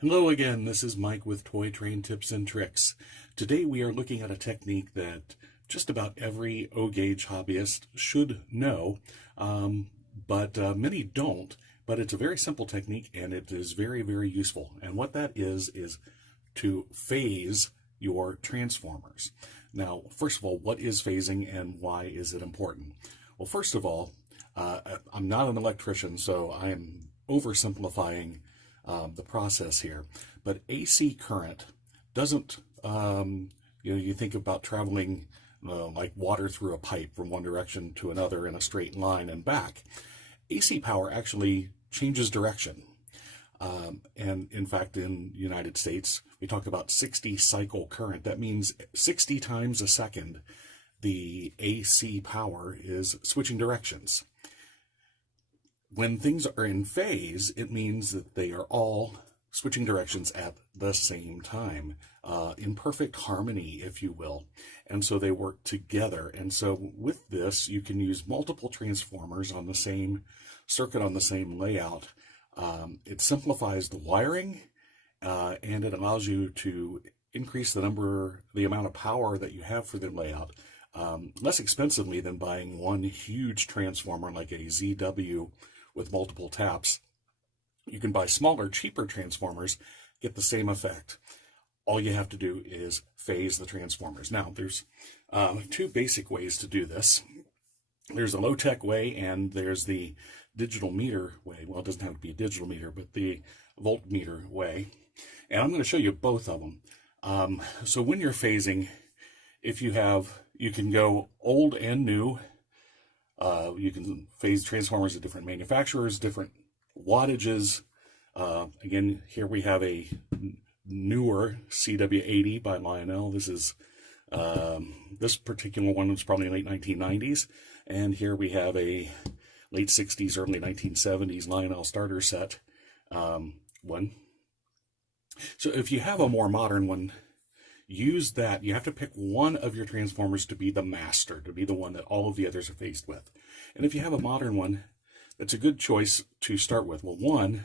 Hello again, this is Mike with Toy Train Tips and Tricks. Today we are looking at a technique that just about every O-gauge hobbyist should know, but many don't. But it's a very simple technique and it is very, very useful. And what that is to phase your transformers. Now, first of all, what is phasing and why is it important? Well, first of all, I'm not an electrician, so I am oversimplifying the process here, but AC current doesn't, you think about traveling like water through a pipe from one direction to another in a straight line and back. AC power actually changes direction. And in fact, in the United States, we talk about 60 cycle current. That means 60 times a second, the AC power is switching directions. When things are in phase, it means that they are all switching directions at the same time, in perfect harmony, if you will. And so they work together. And so with this, you can use multiple transformers on the same circuit, on the same layout. It simplifies the wiring, and it allows you to increase the amount of power that you have for the layout, less expensively than buying one huge transformer like a ZW with multiple taps. You can buy smaller, cheaper transformers, get the same effect. All you have to do is phase the transformers. Now, there's two basic ways to do this. There's a low-tech way, and there's the digital meter way. Well, it doesn't have to be a digital meter, but the voltmeter way. And I'm going to show you both of them. So when you're phasing, you can go old and new. You can phase transformers at different manufacturers, different wattages. Again, here we have a newer CW80 by Lionel. This is this particular one was probably late 1990s, and here we have a late 60s, early 1970s Lionel starter set one. So if you have a more modern one, use that. You have to pick one of your transformers to be the master, to be the one that all of the others are phased with. And if you have a modern one, that's a good choice to start with. Well, one,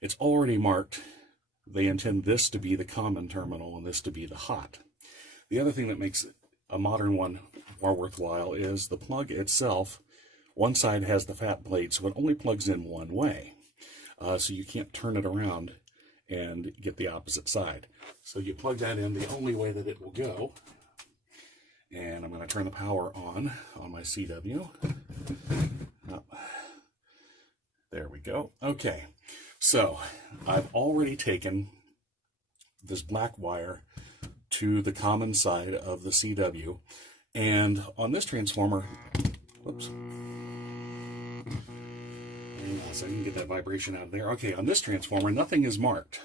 it's already marked. They intend this to be the common terminal and this to be the hot. The other thing that makes a modern one more worthwhile is the plug itself. One side has the fat plate, so it only plugs in one way. So you can't turn it around and get the opposite side. So you plug that in the only way that it will go. And I'm going to turn the power on my CW. Oh, there we go. Okay, so I've already taken this black wire to the common side of the CW. And on this transformer, whoops. So I can get that vibration out of there. Okay, on this transformer, nothing is marked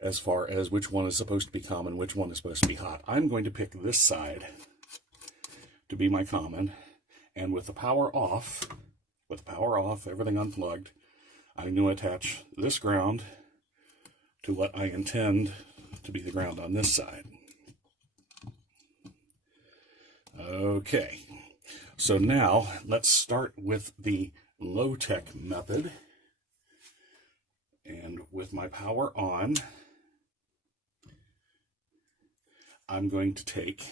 as far as which one is supposed to be common, which one is supposed to be hot. I'm going to pick this side to be my common, and with the power off, everything unplugged, I'm going to attach this ground to what I intend to be the ground on this side. Okay, so now let's start with the low-tech method. And with my power on, I'm going to take,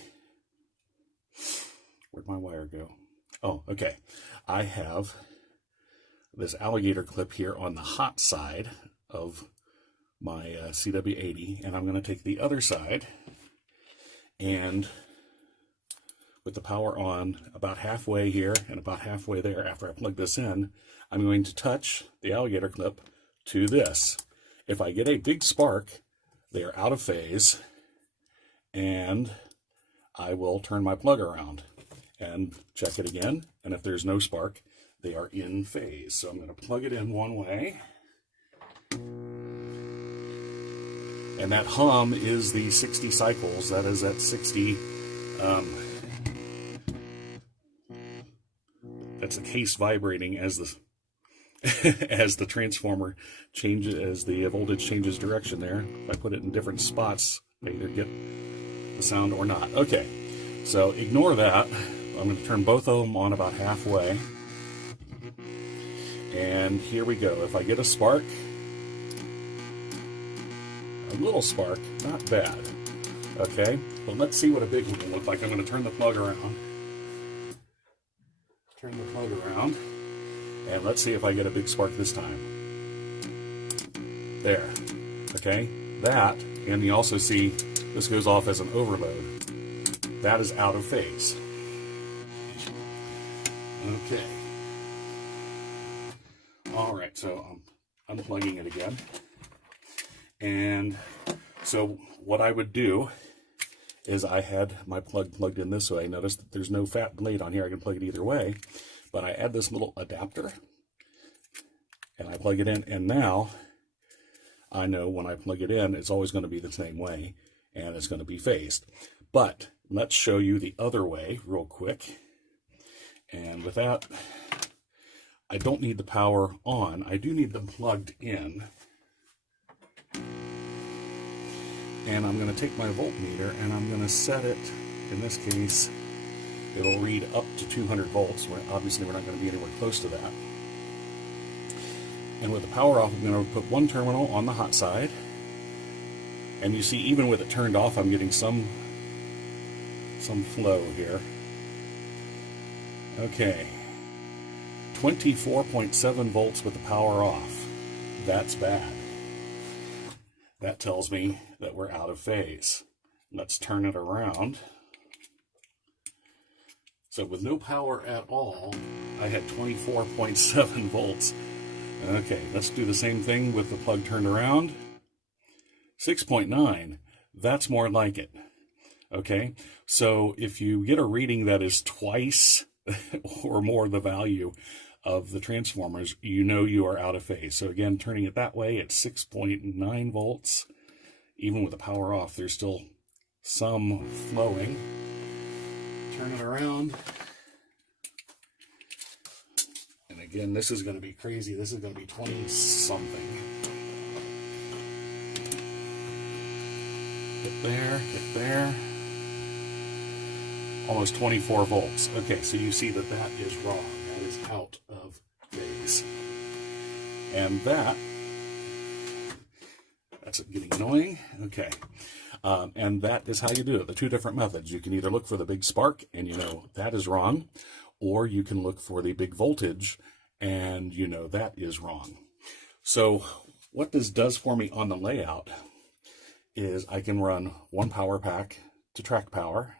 where'd my wire go? Oh, okay. I have this alligator clip here on the hot side of my CW80, and I'm going to take the other side, and with the power on about halfway here and about halfway there after I plug this in, I'm going to touch the alligator clip to this. If I get a big spark, they are out of phase, and I will turn my plug around and check it again, and if there's no spark, they are in phase. So I'm going to plug it in one way, and that hum is the 60 cycles. That is at 60 that's the case vibrating as the as the transformer changes, as the voltage changes direction there. If I put it in different spots, I either get the sound or not. Okay, so ignore that. I'm going to turn both of them on about halfway. And here we go. If I get a spark, little spark, not bad. Okay, but let's see what a big one will look like. I'm going to turn the plug around. Turn the plug around. And let's see if I get a big spark this time. There. Okay, that, and you also see this goes off as an overload. That is out of phase. Okay. Alright, so I'm unplugging it again. And so what I would do is I had my plug plugged in this way. Notice that there's no fat blade on here. I can plug it either way. But I add this little adapter and I plug it in. And now I know when I plug it in, it's always going to be the same way and it's going to be phased. But let's show you the other way real quick. And with that, I don't need the power on. I do need them plugged in. And I'm going to take my voltmeter and I'm going to set it, in this case, it'll read up to 200 volts. Obviously, we're not going to be anywhere close to that. And with the power off, I'm going to put one terminal on the hot side. And you see, even with it turned off, I'm getting some flow here. Okay. 24.7 volts with the power off. That's bad. That tells me that we're out of phase. Let's turn it around. So with no power at all, I had 24.7 volts. Okay, let's do the same thing with the plug turned around. 6.9, that's more like it. Okay, so if you get a reading that is twice or more the value of the transformers, you know you are out of phase. So again, turning it that way at 6.9 volts, even with the power off, there's still some flowing. Turn it around. And again, this is going to be crazy. This is going to be 20 something. Hit there, hit there. Almost 24 volts. Okay, so you see that that is wrong. That is out of phase. And that's getting annoying. Okay. And that is how you do it. The two different methods. You can either look for the big spark and you know that is wrong, or you can look for the big voltage and you know that is wrong. So what this does for me on the layout is I can run one power pack to track power.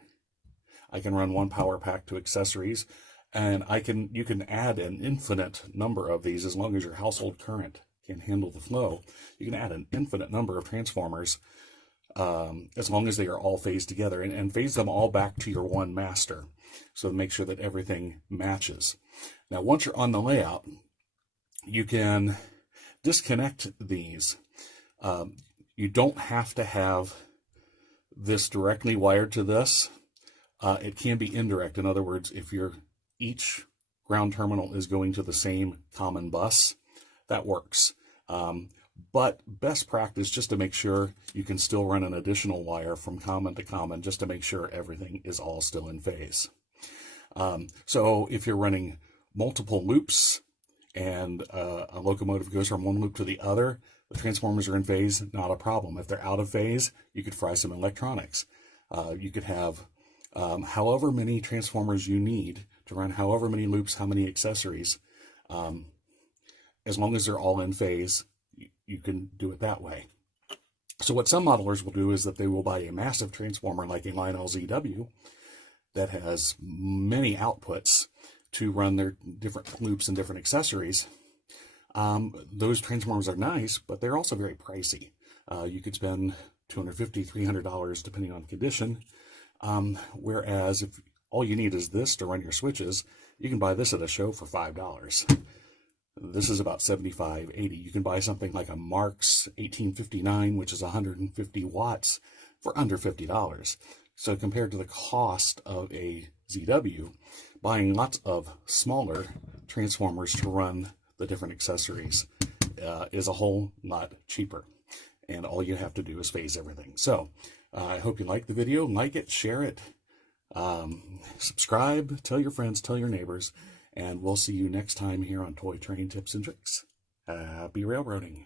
I can run one power pack to accessories, and you can add an infinite number of these as long as your household current can handle the flow. You can add an infinite number of transformers as long as they are all phased together, and phase them all back to your one master, so make sure that everything matches. Now, once you're on the layout, you can disconnect these. You don't have to have this directly wired to this. It can be indirect. In other words, if each ground terminal is going to the same common bus, that works. But best practice, just to make sure, you can still run an additional wire from common to common, just to make sure everything is all still in phase. So if you're running multiple loops and a locomotive goes from one loop to the other, the transformers are in phase, not a problem. If they're out of phase, you could fry some electronics. You could have however many transformers you need to run however many loops, how many accessories. As long as they're all in phase, you can do it that way. So what some modelers will do is that they will buy a massive transformer like a Lionel ZW that has many outputs to run their different loops and different accessories. Those transformers are nice, but they're also very pricey. You could spend $250, $300 depending on condition. Whereas if all you need is this to run your switches, you can buy this at a show for $5. This is about $75, $80. You can buy something like a Marx 1859, which is 150 watts, for under $50. So compared to the cost of a ZW, buying lots of smaller transformers to run the different accessories is a whole lot cheaper. And all you have to do is phase everything. So I hope you like the video. Like it, share it, subscribe, tell your friends, tell your neighbors, and we'll see you next time here on Toy Train Tips and Tricks. Happy railroading.